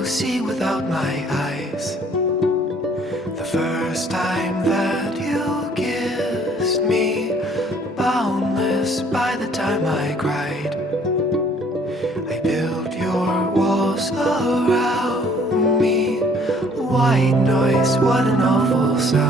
to see without my eyes. The first time that you kissed me, boundless by the time I cried. I built your walls around me. White noise, what an awful sound.